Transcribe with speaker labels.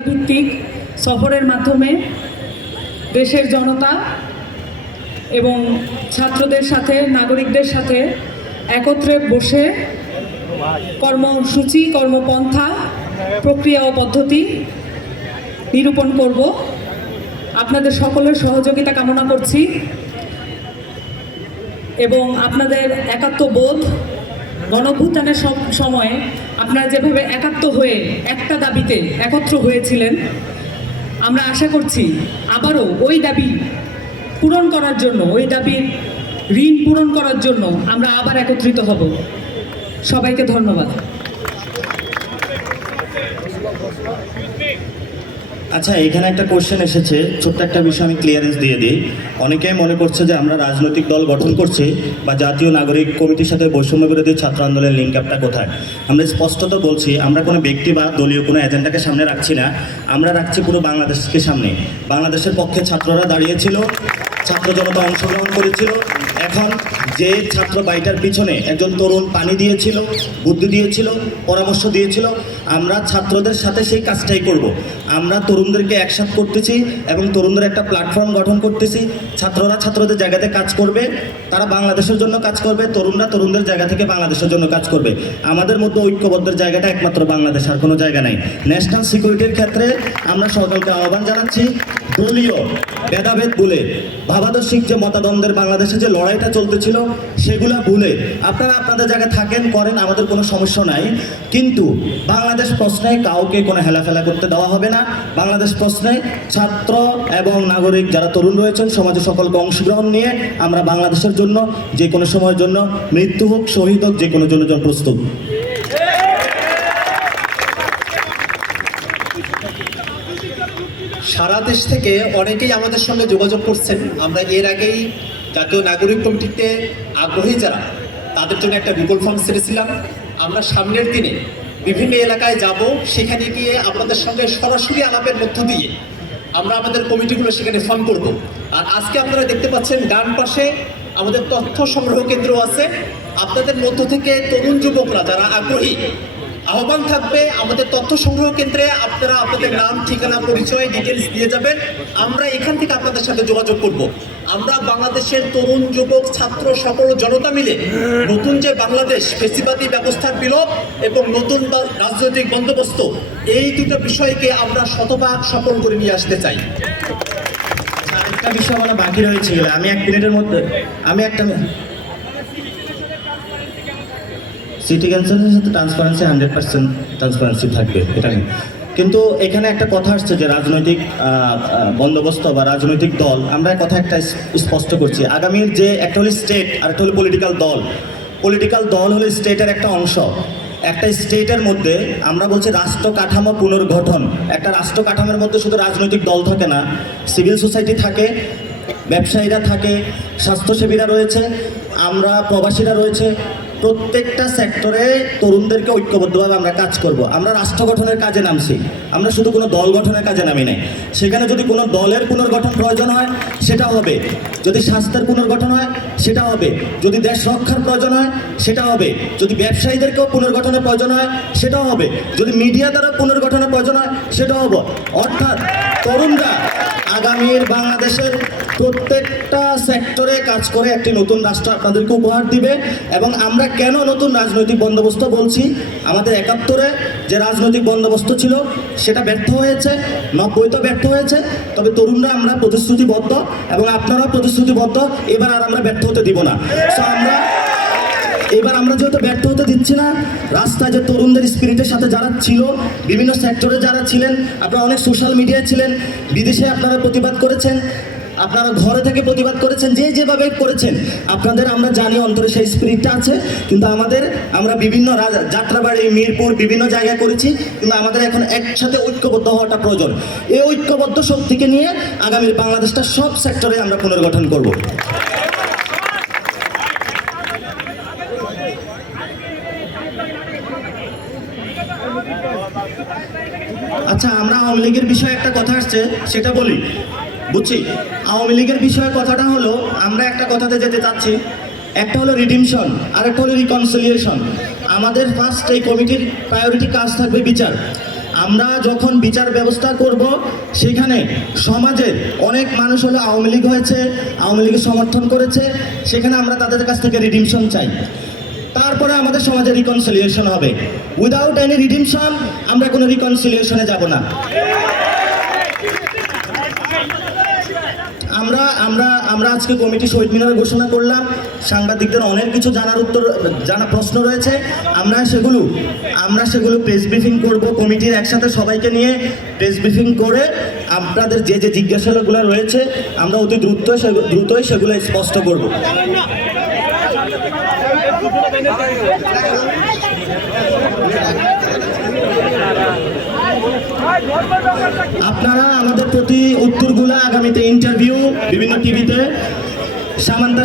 Speaker 1: ভিত্তিক সফরের মাধ্যমে দেশের জনতা এবং ছাত্রদের সাথে, নাগরিকদের সাথে একত্রে বসে কর্মসূচি, কর্মপন্থা, প্রক্রিয়া ও পদ্ধতি নিরূপণ করব। আপনাদের সকলের সহযোগিতা কামনা করছি এবং আপনাদের একাত্ম বোধ সব সময়ে আপনারা যেভাবে একাত্ম হয়ে একটা দাবিতে একত্র হয়েছিলেন, আমরা আশা করছি আবারও ওই দাবি পূরণ করার জন্য, ওই দাবির ঋণ পূরণ করার জন্য আমরা আবার একত্রিত হব। সবাইকে ধন্যবাদ।
Speaker 2: আচ্ছা এখানে একটা কোশ্চেন এসেছে। ছোট্ট একটা বিষয় আমি ক্লিয়ারেন্স দিয়ে দিই। অনেকেই মনে করছে যে আমরা রাজনৈতিক দল গঠন করছি বা জাতীয় নাগরিক কমিটির সাথে বৈষম্য বিরোধী ছাত্র আন্দোলনের লিঙ্ক আপটা কোথায়? আমরা স্পষ্টত বলছি, আমরা কোনো ব্যক্তি বা দলীয় কোনো এজেন্ডাকে সামনে রাখছি না। আমরা রাখছি পুরো বাংলাদেশকে সামনে। বাংলাদেশের পক্ষে ছাত্ররা দাঁড়িয়েছিল, ছাত্র জনতা অংশগ্রহণ করেছিল। এখন যে ছাত্র বাড়িটার পিছনে একজন তরুণ পানি দিয়েছিল, বুদ্ধি দিয়েছিল, পরামর্শ দিয়েছিল আমরা ছাত্রদের সাথে সেই কাজটাই করব। আমরা তরুণদেরকে একসাথ করতেছি এবং তরুণদের একটা প্ল্যাটফর্ম গঠন করতেছি। ছাত্ররা ছাত্রদের জায়গাতে কাজ করবে, তারা বাংলাদেশের জন্য কাজ করবে, তরুণরা তরুণদের জায়গা থেকে বাংলাদেশের জন্য কাজ করবে। আমাদের মধ্যে ঐক্যবদ্ধের জায়গাটা একমাত্র বাংলাদেশ আর কোনো জায়গা নাই। ন্যাশনাল সিকিউরিটির ক্ষেত্রে আমরা সকলকে আহ্বান জানাচ্ছি, দলীয় ভেদাভেদ বলে ভাবাদর্শিক যে মতাদ্বন্দ্বের বাংলাদেশে যে লড়াইটা চলতেছিল, সেগুলা ভুলে, আপনারা আপনাদের জায়গায় থাকেন, করেন, আমাদের কোনো সমস্যা নাই। কিন্তু বাংলাদেশ প্রশ্নে কাউকে কোনো হেলাফেলা করতে দেওয়া হবে না। বাংলাদেশ প্রশ্নে ছাত্র এবং নাগরিক যারা তরুণ রয়েছেন সমাজে সকলকে অংশগ্রহণ নিয়ে আমরা বাংলাদেশের জন্য যে কোনো সময়ের জন্য মৃত্যু হোক, শহীদ হোক, যে কোনো জন্য জন্য প্রস্তুত।
Speaker 3: সারা দেশ থেকে অনেকেই আমাদের সঙ্গে যোগাযোগ করছেন। আমরা এর আগেই জাতীয় নাগরিক কমিটিতে আগ্রহী যারা, তাদের জন্য একটা গুগল ফর্ম ছেড়েছিলাম। আমরা সামনের দিনে বিভিন্ন এলাকায় যাব, সেখানে গিয়ে আপনাদের সঙ্গে সরাসরি আলাপের মধ্য দিয়ে আমরা আমাদের কমিটিগুলো সেখানে ফর্ম করব। আর আজকে আপনারা দেখতে পাচ্ছেন ডান পাশে আমাদের তথ্য সংগ্রহ কেন্দ্র আছে। আপনাদের মধ্য থেকে তরুণ যুবকরা, যারা আগ্রহী আহ্বান থাকবে আমাদের তথ্য সংগ্রহ কেন্দ্রে। আপনারা আপনাদের নাম, ঠিকানা, পরিচয় ডিটেলস দিয়ে যাবেন। আমরা এখান থেকে আপনাদের সাথে যোগাযোগ করব। আমরা বাংলাদেশের তরুণ, যুবক, ছাত্র সকল জনতা মিলে নতুন যে বাংলাদেশ ফেসিবাদী ব্যবস্থার বিলোপ এবং নতুন রাজনৈতিক বন্দোবস্ত, এই দুটো বিষয়কে আমরা শতভাগ সফল করে নিয়ে আসতে চাই।
Speaker 2: আরেকটা বিষয় বলা বাকি রয়েছে। আমি এক মিনিটের মধ্যে আমি একটা সিটি ক্যান্সারের সাথে ট্রান্সপারেন্সি হান্ড্রেড পার্সেন্ট ট্রান্সপারেন্সি থাকবে, এটা নেই কিন্তু এখানে একটা কথা আসছে যে রাজনৈতিক বন্দোবস্ত বা রাজনৈতিক দল, আমরা কথা একটা স্পষ্ট করছি। আগামীর যে একটা হলো স্টেট আর একটা হলো পলিটিক্যাল দল। পলিটিক্যাল দল হলো স্টেটের একটা অংশ। একটা স্টেটের মধ্যে আমরা বলছি রাষ্ট্র কাঠামো পুনর্গঠন। একটা রাষ্ট্র কাঠামোর মধ্যে শুধু রাজনৈতিক দল থাকে না সিভিল সোসাইটি থাকে, ব্যবসায়ীরা থাকে, স্বাস্থ্যসেবীরা রয়েছে, আমরা প্রবাসীরা রয়েছে প্রত্যেকটা সেক্টরে তরুণদেরকে ঐক্যবদ্ধভাবে আমরা কাজ করব। আমরা রাষ্ট্র গঠনের কাজে নামছি। আমরা শুধু কোনো দল গঠনের কাজে নামি নাই। সেখানে যদি কোনো দলের পুনর্গঠন প্রয়োজন হয়, সেটা হবে। যদি স্বাস্থ্যের পুনর্গঠন হয়, সেটা হবে। যদি দেশ রক্ষার প্রয়োজন হয়, সেটা হবে। যদি ব্যবসায়ীদেরকেও পুনর্গঠনের প্রয়োজন হয় সেটাও হবে। যদি মিডিয়া দ্বারা পুনর্গঠনের প্রয়োজন হয় সেটাও হবে। অর্থাৎ তরুণরা আগামীর বাংলাদেশের প্রত্যেকটা সেক্টরে কাজ করে একটি নতুন রাষ্ট্র আপনাদেরকে উপহার দিবে এবং আমরা কেন নতুন রাজনৈতিক বন্দোবস্ত বলছি? আমাদের একাত্তরে যে রাজনৈতিক বন্দোবস্ত ছিল, সেটা ব্যর্থ হয়েছে, নব্বই তো ব্যর্থ হয়েছে, তবে তরুণরা আমরা প্রতিশ্রুতিবদ্ধ এবং আপনারাও প্রতিশ্রুতিবদ্ধ, এবার আর আমরা ব্যর্থ হতে দিব না। সো আমরা এবার আমরা যেহেতু ব্যর্থ হতে দিচ্ছি না, রাস্তায় যে তরুণদের স্পিরিটের সাথে যারা ছিল, বিভিন্ন সেক্টরে যারা ছিলেন, আপনারা অনেক সোশ্যাল মিডিয়ায় ছিলেন, বিদেশে আপনারা প্রতিবাদ করেছেন আপনারা ঘরে থেকে প্রতিবাদ করেছেন, যে যেভাবে করেছেন, আপনাদের আমরা জানি অন্তরে সেই স্পিরিটটা আছে, কিন্তু আমাদের আমরা বিভিন্ন যাত্রাবাড়ি, মিরপুর, বিভিন্ন জায়গায় করেছি, কিন্তু আমাদের এখন একসাথে ঐক্যবদ্ধ হওয়াটা প্রয়োজন। এই ঐক্যবদ্ধ শক্তিকে নিয়ে আগামীর বাংলাদেশটা সব সেক্টরে আমরা পুনর্গঠন করব। আচ্ছা আমরা আওয়ামী লীগের বিষয়ে একটা কথা আসছে, সেটা বলি। বুঝছি? আওয়ামী লীগের বিষয়ে কথাটা হলো, আমরা একটা কথাতে যেতে চাচ্ছি। একটা হলো রিডিমশন আর একটা হলো রিকনসিলিয়েশন আমাদের ফার্স্ট এই কমিটির প্রায়োরিটি কাজ থাকবে বিচার। আমরা যখন বিচার ব্যবস্থা করব, সেখানে সমাজের অনেক মানুষ হলো আওয়ামী লীগ হয়েছে, আওয়ামী লীগের সমর্থন করেছে, সেখানে আমরা তাদের কাছ থেকে রিডিমশন চাই। তারপরে আমাদের সমাজে রিকনসিলিয়েশন হবে। উইদাউট এনি রিডিমশন আমরা কোনো রিকনসিলিয়েশনে যাব না। আমরা আমরা আমরা আজকে কমিটি শহীদ মিনার ঘোষণা করলাম। সাংবাদিকদের অনেক কিছু জানার উত্তর, জানা প্রশ্ন রয়েছে। আমরা সেগুলো আমরা সেগুলো প্রেস ব্রিফিং করব কমিটির একসাথে সবাইকে নিয়ে। প্রেস ব্রিফিং করে আপনাদের যে যে জিজ্ঞাসাগুলো রয়েছে, আমরা অতি দ্রুত দ্রুতই সেগুলো স্পষ্ট করব। আপনারা আমাদের প্রতি উত্তরগুলো আগামীতে ইন্টারভিউ বিভিন্ন টিভিতে সামান্তা